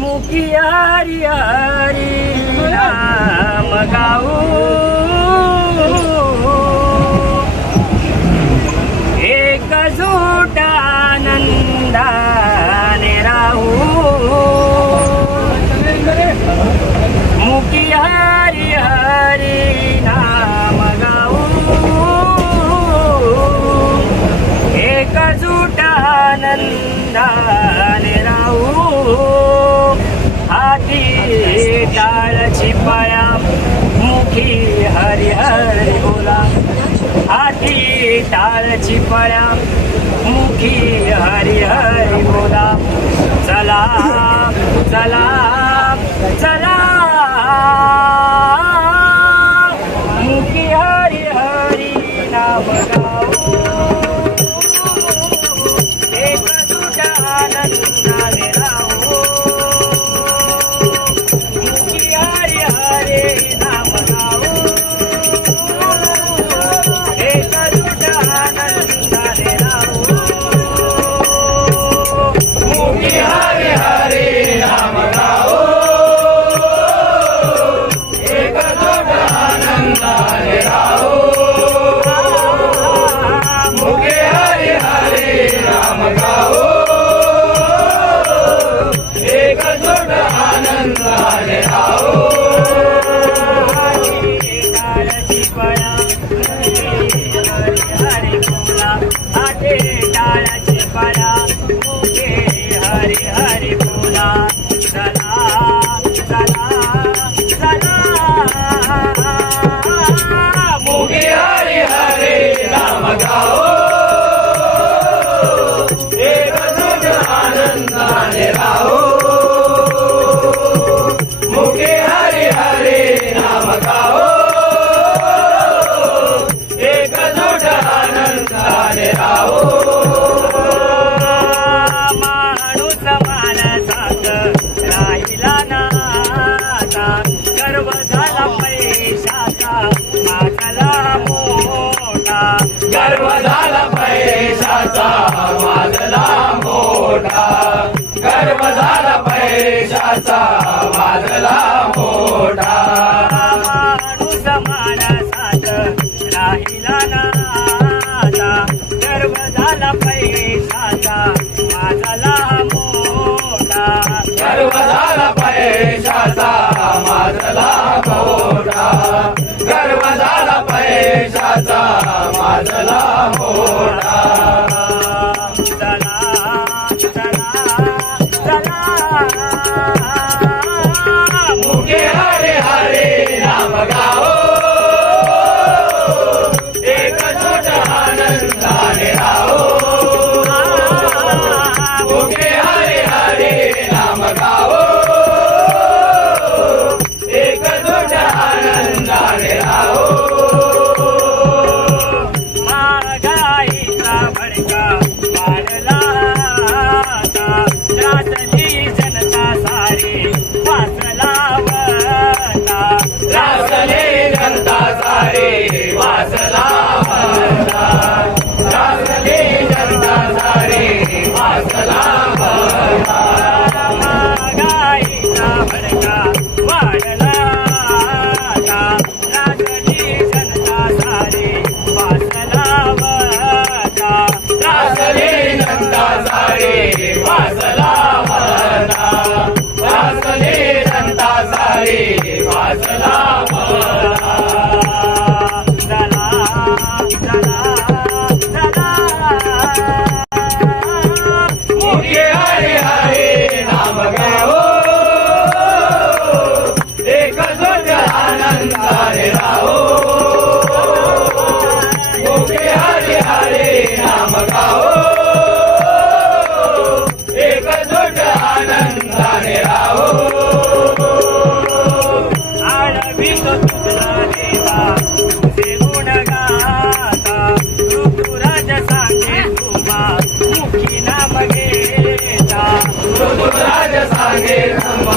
મુખિયારી હરી નામ ગાઉં हरी हरी बोला. आठी टाळची पळ्या. मुखी हरी हरी बोला. चला चला चला. गर्व झाला पैशाचा माझला मोठा. गर्व झाला पैशाचा मोठा. माणूस राहिला गर्व झाला पैशाचा मोठा. गर्व झाला गाजला मोठा चला चला चला. Done.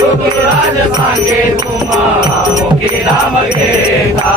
गुरुराज सांगे तुम्हा मुखी राम घेता